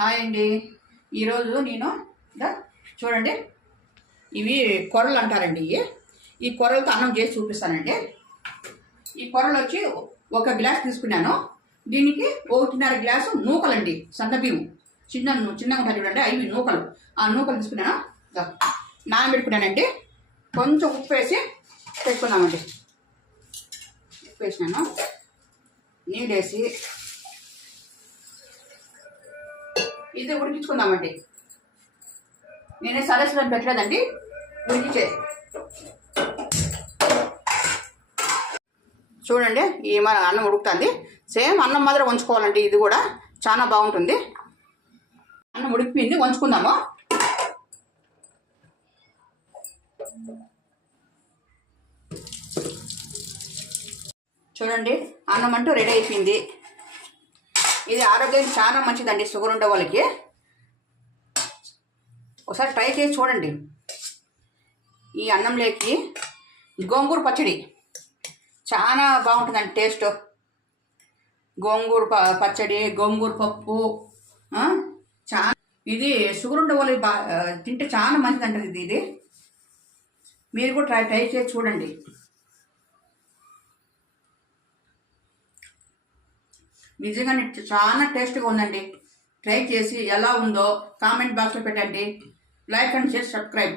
Hi అండి. ఈరోజు నేను చూడండి, ఇవి కొర్రలు అంటారండి. ఈ కొర్రలతో అన్నం చేసి చూపిస్తానండి. ఈ కొర్రలు వచ్చి 1 గ్లాస్ తీసుకున్నాను. దీనికి 1.5 గ్లాసు నూకలండి, సన్నబియ్యం చిన్నగా ఉంటాయి చూడండి, అవి నూకలు. ఆ నూకలు తీసుకున్నాను, నానబెట్టుకున్నానండి. కొంచెం ఉప్పు వేసి పెట్టుకున్నామండి. ఉప్పు వేసినాను, నీళ్ళు వేసి ఇది ఉడికించుకుందామండి. నేనే సరస్సులో పెట్టలేదండి, ఉడికించే. చూడండి, ఈ మన అన్నం ఉడుకుతుంది. సేమ్ అన్నం మాదిరి వంచుకోవాలండి. ఇది కూడా చాలా బాగుంటుంది. అన్నం ఉడికిపోయింది, వంచుకుందాము. చూడండి, అన్నం అంటూ రెడీ అయిపోయింది. ఇది ఆరోగ్యానికి చాలా మంచిదండి, షుగర్ ఉండే వాళ్ళకి. ఒకసారి ట్రై చేసి చూడండి. ఈ అన్నంలోకి గోంగూర పచ్చడి చాలా బాగుంటుందండి టేస్ట్. గోంగూర పచ్చడి, గోంగూర పప్పు చాలా, ఇది షుగర్ ఉండే వాళ్ళకి తింటే చాలా మంచిదండి. ఇది మీరు కూడా ట్రై చేసి చూడండి. నిజంగా చాలా టేస్ట్గా ఉందండి. ట్రై చేసి ఎలా ఉందో కామెంట్ బాక్స్లో పెట్టండి. Like and share, subscribe.